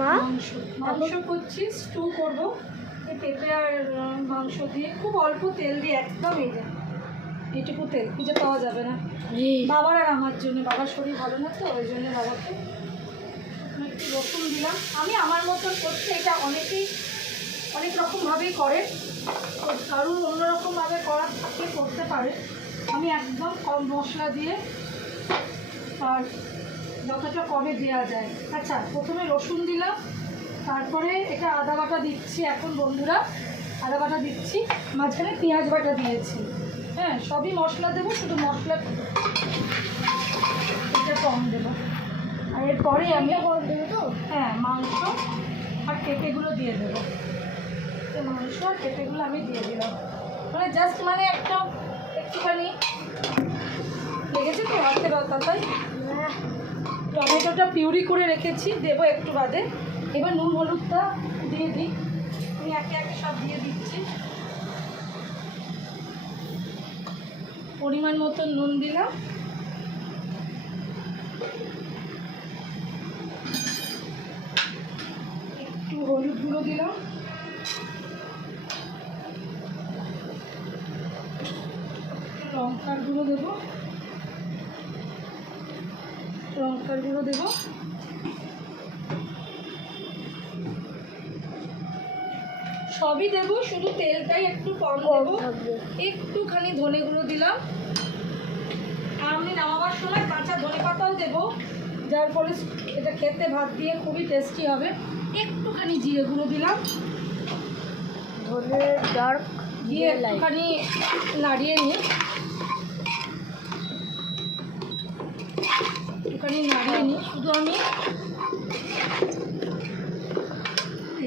মাংস করছি, স্টু করবো পেঁপে আর মাংস দিয়ে, খুব অল্প তেল দিয়ে, একদম এইটুকু তেল খুঁজে পাওয়া যাবে না বাবার আর আমার জন্য। বাবার শরীর ভালো না তো, ওই জন্য বাবাকে একটু রসুন দিলাম। আমি আমার মতন করছি, এটা অনেকেই অনেক রকমভাবেই করে, কারুর অন্যরকমভাবে করার থাকলে করতে পারে। আমি একদম কম মশলা দিয়ে, আর যতটা কমে দেওয়া যায়। আচ্ছা, প্রথমে রসুন দিলাম, তারপরে এটা আদা বাটা দিচ্ছি। এখন বন্ধুরা আদা বাটা দিচ্ছি, মাঝখানে পেঁয়াজ বাটা দিয়েছি। হ্যাঁ, সবই মশলা দেবো, শুধু মশলা এটা কম দেবো। আর এরপরে আমি দেবো তো, হ্যাঁ, মাংস আর পেঁপেগুলো দিয়ে দেবো। মাংস আর পেঁপেগুলো আমি দিয়ে দিলাম, মানে জাস্ট মানে একটুখানি লেগেছে তো হাতে তাই। টমেটোটা পিউরি করে রেখেছি, দেবো একটু বাদে। এবার নুন হলুদটা দিয়ে দিই, আমি একে একে সব দিয়ে দিচ্ছি। পরিমাণ মতো নুন দিলাম, একটু হলুদ গুঁড়ো দিলাম, লঙ্কার গুঁড়ো দেবো, সবই দেবো, শুধু তেলটাই একটু কম দেবো। একটুখানি ধনে গুঁড়ো দিলাম, আর আমি নামাবার সময় কাঁচা ধনে পাতাও দেবো, যার ফলে এটা খেতে ভাত দিয়ে খুবই টেস্টি হবে। একটুখানি জিরে গুঁড়ো দিলাম, ধনে ডার্ক দিয়ে একটুখানি নাড়িয়ে নিই, শুধু আমি।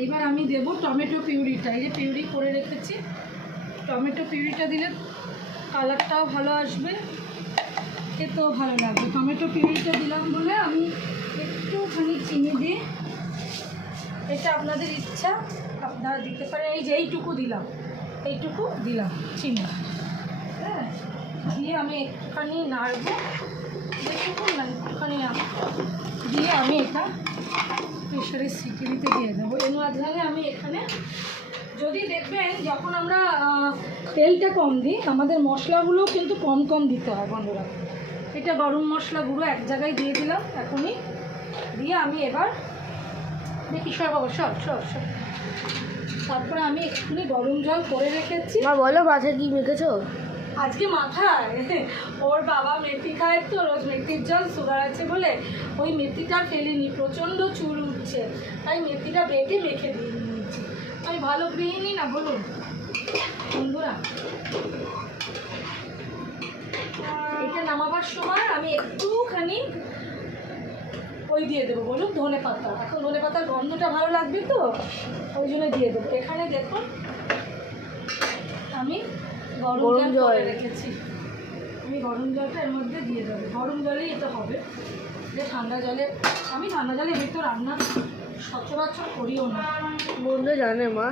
এবার আমি দেবো টমেটো পিউরিটা, এই যে পিউরি করে রেখেছি। টমেটো পিউরিটা দিলে কালারটাও ভালো আসবে, খেতেও ভালো লাগবে। টমেটো পিউরিটা দিলাম বলে আমি একটুখানি চিনি দিয়ে, এটা আপনাদের ইচ্ছা, আপনারা দিতে পারেন। এই যে এইটুকু দিলাম চিনি, হ্যাঁ, দিয়ে আমি একটুখানি নাড়বো, একটুখানি দিয়ে আমি এটা প্রেশারের সিটি দিতে দিয়ে দেবো। এর মাঝখানে আমি এখানে যদি দেখবেন, যখন আমরা তেলটা কম দিই, আমাদের মশলাগুলো কিন্তু কম কম দিতে হয় বন্ধুরা। এটা গরম মশলা গুঁড়ো এক জায়গায় দিয়ে দিলাম এখনই, দিয়ে আমি এবার দেখি সব তারপরে আমি একটুখানি গরম জল করে রেখেছি। বলো, মাথায় কি মেখেছো আজকে? মাথায় ওর বাবা মেথি খায় তো, রোজ মেথির জল, সুগার আছে বলে ওই মেথিটা ফেলিনি, প্রচণ্ড চুল উঠছে, তাই মেথিটা বেটে মেখে দিয়ে নিয়েছি। আমি ভালো গৃহিণী না, বলুন বন্ধুরা। এটা নামাবার সময় আমি একটুখানি ওই দিয়ে দেবো, বলুন, ধনে পাতা। এখন ধনে পাতার গন্ধটা ভালো লাগবে তো, ওই জন্য দিয়ে দেবো। এখানে দেখুন আমি গরম জল রেখেছি, আমি গরম জলটা এর মধ্যে দিয়ে দেবো। গরম জলেই এটা হবে, যে ঠান্ডা জলে, আমি ঠান্ডা জলের ভিতর রান্না সচরাচর করিও না। বন্ধু জানে মা,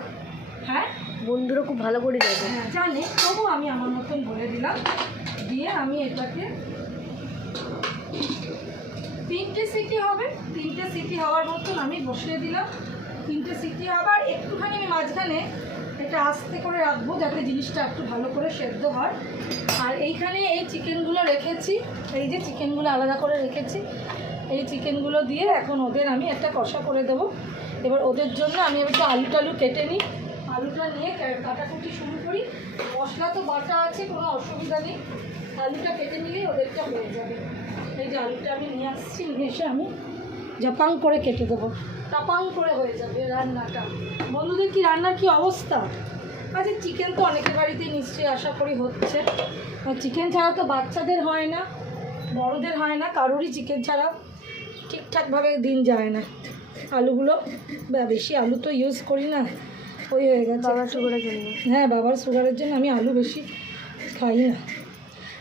হ্যাঁ, বন্ধুরা খুব ভালো করে জানে, হ্যাঁ জানে, তবু আমি আমার মতন বলে দিলাম। দিয়ে আমি এটাকে 3টে সিটি হবে, 3টে সিটি হওয়ার মতন আমি বসিয়ে দিলাম। 3টে সিটি হবার একটুখানি আমি মাঝখানে এটা আস্তে করে রাখবো, যাতে জিনিসটা একটু ভালো করে সেদ্ধ হয়। আর এইখানে এই চিকেনগুলো রেখেছি, এই যে চিকেনগুলো আলাদা করে রেখেছি, এই চিকেনগুলো দিয়ে এখন ওদের আমি একটা কষা করে দেবো। এবার ওদের জন্য আমি একটু আলু কেটে নিই, আলুটা নিয়ে কাটাকুটি শুরু করি। মশলা তো বাটা আছে, কোনো অসুবিধা নেই, আলুটা কেটে নিলেই ওদেরটা হয়ে যাবে। এই যে আলুটা আমি নিয়ে আসছি, নিয়ে এসে আমি জাপাং করে কেটে দেবো, টাপাং করে হয়ে যাবে রান্নাটা। বন্ধুদের কি রান্নার কি অবস্থা? আচ্ছা, চিকেন তো অনেকের বাড়িতে নিশ্চয়ই আশা করি হচ্ছে। চিকেন ছাড়া তো বাচ্চাদের হয় না, বড়দের হয় না, কারোরই চিকেন ছাড়া ঠিকঠাকভাবে দিন যায় না। আলুগুলো বেশি আলু তো ইউজ করি না, ওই হয়ে গেছে বাবার সুগারের জন্য। হ্যাঁ, বাবার সুগারের জন্য আমি আলু বেশি খাই না।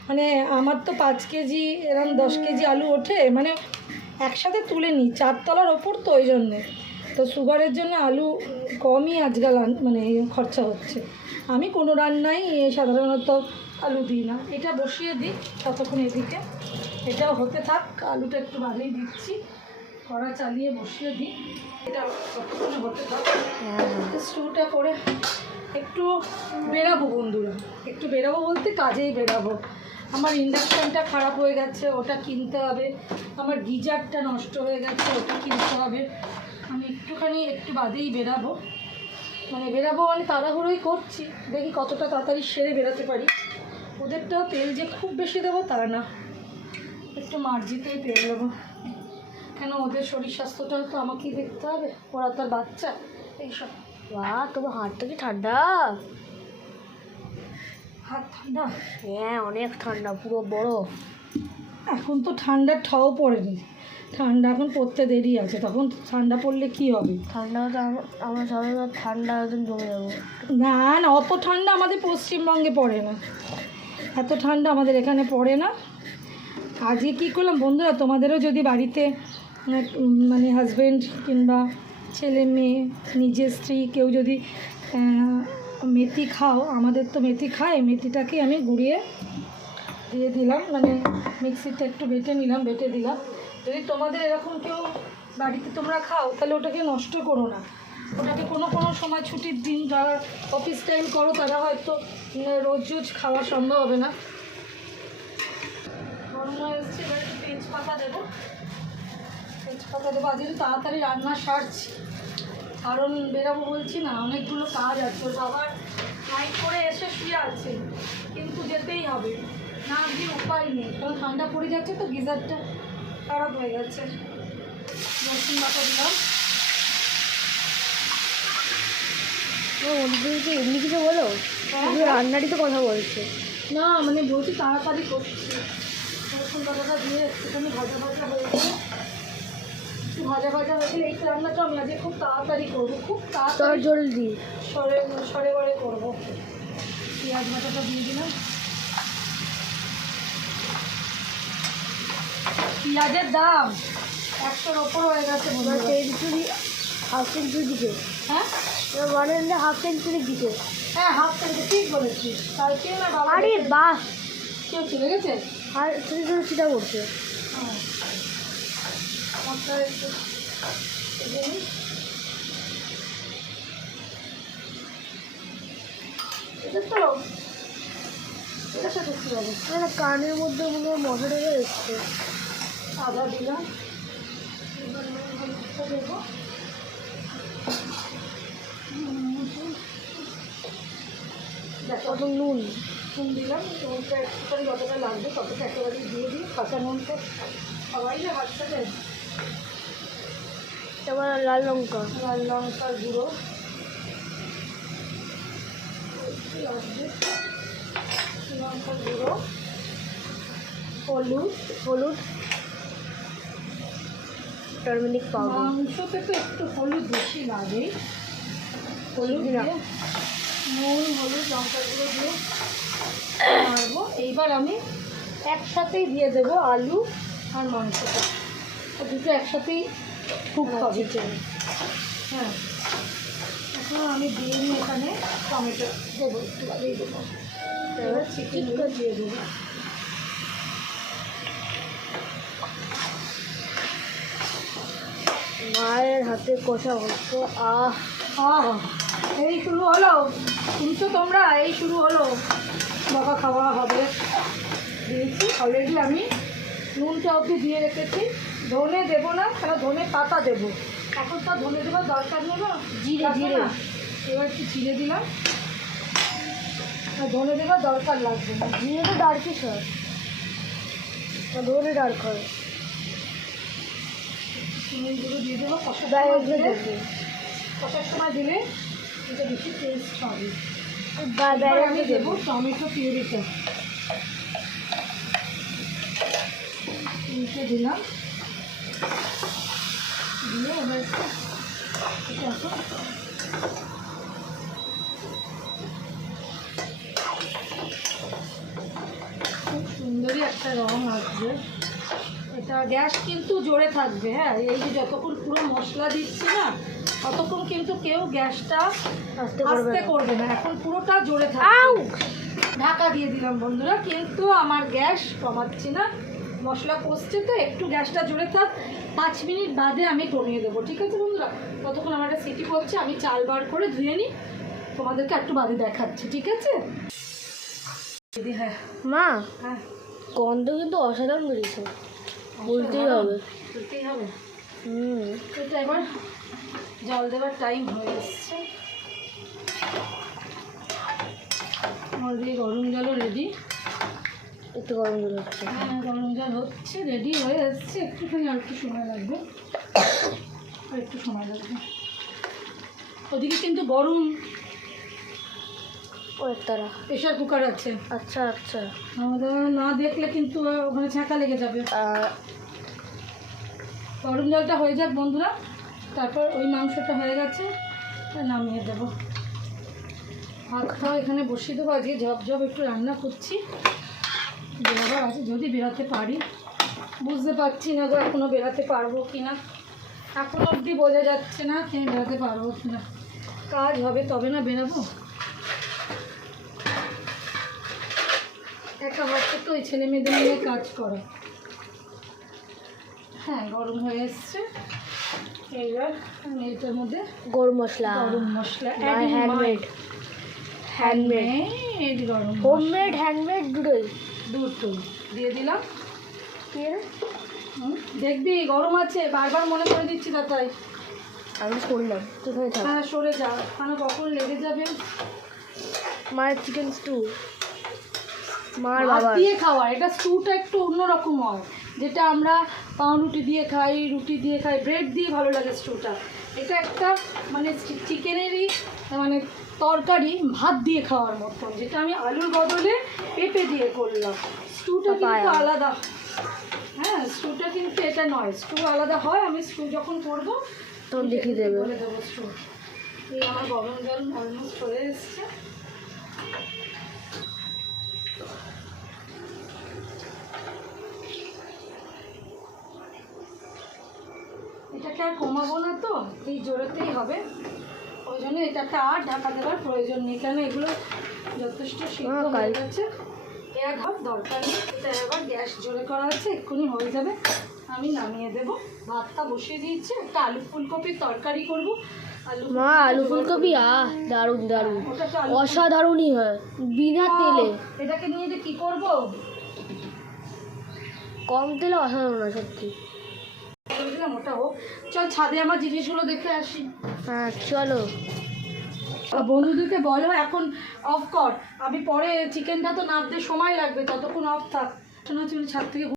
মানে আমার তো 5 কেজি এরকম 10 কেজি আলু ওঠে, মানে একসাথে তুলে নিই, 4 তলার ওপর তো, ওই জন্যে তো সুগারের জন্য আলু কমই আজকাল মানে খরচা হচ্ছে। আমি কোনো রান্নাই সাধারণত আলু দিই না। এটা বসিয়ে দিই ততক্ষণ, এদিকে এটাও হতে থাক, আলুটা একটু ভালোই দিচ্ছি। কড়া চালিয়ে বসিয়ে দিই, এটা ততক্ষণে হতে থাক। হ্যাঁ স্টুটা করে একটু বেরাবো বন্ধুরা, একটু বেরাবো বলতে কাজেই বেরাবো। আমার ইন্ডাকশানটা খারাপ হয়ে গেছে, ওটা কিনতে হবে। আমার গিজারটা নষ্ট হয়ে গেছে, ওটা কিনতে হবে। আমি একটু বাদেই বেরাবো, বেরাবো তাড়াহুড়োই করছি, দেখি কতটা তাড়াতাড়ি সেরে বেরাতে পারি। ওদেরটাও তেল যে খুব বেশি দেবো তা না, একটু মার্জিতেই তেল দেবো, কেন ওদের শরীর স্বাস্থ্যটাও তো আমাকেই দেখতে হবে, ওরা তার বাচ্চা এইসব। বাহ, তোমার হাতটা কি ঠান্ডা? হাত ঠান্ডা? হ্যাঁ, অনেক ঠান্ডা, পুরো বরফ। এখন তো ঠান্ডার ঠাও পড়েনি, ঠান্ডা এখন পড়তে দেরি আছে, তখন ঠান্ডা পড়লে কি হবে? ঠান্ডা হতে আমরা সবাই ঠান্ডা একদম জমে যাবো। না না, অত ঠান্ডা আমাদের পশ্চিমবঙ্গে পড়ে না, এত ঠান্ডা আমাদের এখানে পড়ে না। আজকে কী করলাম বন্ধুরা, তোমাদেরও যদি বাড়িতে হাজব্যান্ড কিংবা ছেলে মেয়ে, নিজের স্ত্রী কেউ যদি মেথি খাও, আমাদের তো মেথি খায়, মেথিটাকে আমি গুঁড়িয়ে দিয়ে দিলাম, মিক্সিতে একটু বেটে দিলাম। যদি তোমাদের এরকম কেউ বাড়িতে তোমরা খাও, তাহলে ওটাকে নষ্ট করো না, ওটাকে কোনো সময় ছুটির দিন যারা অফিস টাইম করো তারা হয়তো রোজ খাওয়া সম্ভব হবে না। গরম হয়ে এসছে, এবার একটু তেজপাতা দেবো, আজ একটু তাড়াতাড়ি রান্না সারছি, কারণ বেরাবো বলছি না, অনেকগুলো কাজ আছে। ওর বাবার নাইট করে এসে শুয়ে আছে, কিন্তু যেতেই হবে, না দিয়ে উপায় নেই, কারণ ঠান্ডা পড়ে যাচ্ছে তো, গিজারটা খারাপ হয়ে গেছে। রসুন বাটা দিলাম। অনেকে এমনি কিছু বলো, তুমি রান্নারই তো কথা বলছো। না বলছি তাড়াতাড়ি করছি। রসুন বাটাটা দিয়ে একটুখানি ভাজা হয়ে গেলে, একটু ভাজা হয়ে গেলে এই রান্নাটা আমি আজকে খুব তাড়াতাড়ি করবো, খুব তাড়াতাড়ি জলদি সরে বরে করবো। পেঁয়াজ বাটাটা দিয়ে দিলাম। পেঁয়াজের দাম 100-র ওপর হয়ে গেছে, সেঞ্চুরি, হাফ সেঞ্চুরি দিকে। হ্যাঁ বানালে হাফ সেঞ্চুরির দিকে। হ্যাঁ, হাফ সেঞ্চুরি, ঠিক বলেছিস। কালকে না বাবা, আরে বাস, কেউ চলে গেছে, আর সেঞ্চুরি সেটা করছে। হ্যাঁ, মশলা একটু ভেজে নিই। এটা তো এটার সাথে কী হবে? কানের মধ্যে মনে হয় মশা ঢেকে এসছে। আদা দিলাম, এবার হলুদটা দেবো, কত নুন দিলাম। নুনটা একটুখানি যতটা লাগবে ততটা একেবারেই দিয়ে দিই, কাঁচা নুনটা সবাই না হাতটা দেয়। এবার লাল লঙ্কার গুঁড়ো লাগবে, লঙ্কার গুঁড়ো, হলুদ, টার্মেরিক পাউডার। মাংসতে তো একটু হলুদ বেশি লাগে, হলুদ দিয়ে নুন, হলুদ, লঙ্কার গুঁড়ো দিয়ে মারবো। এইবার আমি একসাথেই দিয়ে দেবো আলু আর মাংসটা, দুটো একসাথেই খুব হবে। হ্যাঁ, এখন আমি দিয়ে নিই, এখানে টমেটো দেবো, একটু বাদেই দেবো। এবার চিকেনগুলো দিয়ে দেবো। মায়ের হাতে কষা হচ্ছে। এই শুরু হলো, শুনছো তোমরা, এই শুরু হলো, বকা খাওয়া হবে। দিয়েছি অলরেডি, আমি নুনটা অবধি দিয়ে রেখেছি। ধনে দেবো না, কেন ধনে পাতা দেবো, এখন তো ধনে দেওয়ার দরকার নেই না, জিরে না। এবার একটু জিরে দিলাম, ধনে দেওয়ার দরকার লাগবে না, জিরে তো ডার্কি সর, ধনে ডার্ক হয়। নুনগুলো দিয়ে দেবো, কষার সময় দিলে এটা বেশি টেস্ট হবে। আমি দেবো টমেটো পিউরিটা, দিলাম, দিয়ে এবার এখন খুব সুন্দরই একটা রং আসবে। এটা গ্যাস কিন্তু জোরে থাকবে, হ্যাঁ, এই যে যতক্ষণ পুরো মশলা দিচ্ছি না ততক্ষণ কিন্তু কেউ গ্যাসটা আস্তে করবে না, এখন পুরোটা জোরে থাকবে। ঢাকা দিয়ে দিলাম বন্ধুরা, কিন্তু আমার গ্যাস কমাচ্ছি না, মশলা কষছে তো একটু গ্যাসটা জোরে থাক, 5 মিনিট বাদে আমি কমিয়ে দেবো, ঠিক আছে বন্ধুরা? ততক্ষণ আমার একটা সিটি পড়ছে, আমি চাল বার করে ধুয়ে নিই, তোমাদেরকে একটু বাদে দেখাচ্ছি, ঠিক আছে? দিদি হ্যাঁ মা, হ্যাঁ গন্ধ কিন্তু অসাধারণ বেরিয়েছে, বলতেই হবে। বলতেই হবে। হুম, এটা এবার জল দেওয়ার টাইম হয়ে এসছে, অলরেডি গরম জলও রেডি। একটু গরম জল হচ্ছে। হ্যাঁ গরম জল হচ্ছে, রেডি হয়ে এসছে, একটুখানি আর একটু সময় লাগবে, আর একটু সময় লাগবে। ওদিকে কিন্তু গরম ও তারা। প্রেশার কুকার আছে, আচ্ছা আচ্ছা। আমাদের না দেখলে কিন্তু ওখানে ছ্যাঁকা লেগে যাবে। গরম জলটা হয়ে যাক বন্ধুরা, তারপর ওই মাংসটা হয়ে গেছে, নামিয়ে দেবো। ভাতটাও এখানে বসিয়ে দেবো, আজকে ঝপ একটু রান্না করছি, বেরোবার আছে, যদি বেরোতে পারি। বুঝতে পারছি না গো এখনও বেরোতে পারবো কি না, এখনো অবধি বোঝা যাচ্ছে না আমি বেরোতে পারবো কি না। কাজ হবে তবে না বেরোবো, একা হচ্ছে তো ওই ছেলে মেয়েদের নিয়ে কাজ করা। হ্যাঁ গরম হয়ে এসছে, এইবার আমি এটার মধ্যে গরম মশলা, গরম মশলা হ্যান্ডমেড, হ্যান্ডমেড গরম হোমমেড, হ্যান্ডমেড দুটোই দুটো দিয়ে দিলাম। কি রে? দেখবি গরম আছে, বারবার মনে করে দিচ্ছি তাই। আমি করলাম, তুই হয়ে থাক। হ্যাঁ সরে যা, মানে কখন লেগে যাবে। মায়ের চিকেন স্টু, মার ভাত বাবা। দিয়ে খাওয়া, এটা স্টুটা একটু অন্যরকম হয়, যেটা আমরা পাউরুটি দিয়ে খাই, রুটি দিয়ে খাই, ব্রেড দিয়ে ভালো লাগে স্টুটা। এটা একটা মানে চিকেনেরই মানে তরকারি ভাত দিয়ে খাওয়ার মতন, যেটা আমি আলুর বদলে পেঁপে দিয়ে করলাম। স্টুটা কিন্তু আলাদা, হ্যাঁ স্টুটা কিন্তু এটা নয়, স্টু আলাদা হয়। আমি স্টু যখন করবো তোর দেখিয়ে দেবে। বলে দেবো স্টু। এই আমার গরম জল অলমোস্ট হয়ে এসছে, এটাকে আর কমাবো না তো, এই জোরেতেই হবে, ওই জন্য এটাকে আর ঢাকা দেওয়ার প্রয়োজন নেই, কেন এগুলো যথেষ্ট সিদ্ধ হয়ে গেছে, এর ঘর দরকার নেই। এটা এবার গ্যাস জোরে করা আছে, এক্ষুনি হয়ে যাবে, আমি নামিয়ে দেবো। ভাতটা বসিয়ে দিয়েছি, একটা আলু ফুলকপির তরকারি করবো। মা আলু ফুলকপি দারুণ দারুণ, ওটাকে আলু অসাধারণই হয় বিনা তেলে। এটাকে নিয়ে যে কি করবো, কম তেলে অসাধারণ হয় সত্যি। বলছিলাম ওটা হোক, চল ছাদে আমার জিনিসগুলো দেখে আসি। হ্যাঁ চলো। বন্ধুদেরকে বলো এখন অফ কর, আমি পরে চিকেনটা তো নামতে সময় লাগবে, ততক্ষণ অফ থাক। শোনা চলে ছাদ থেকে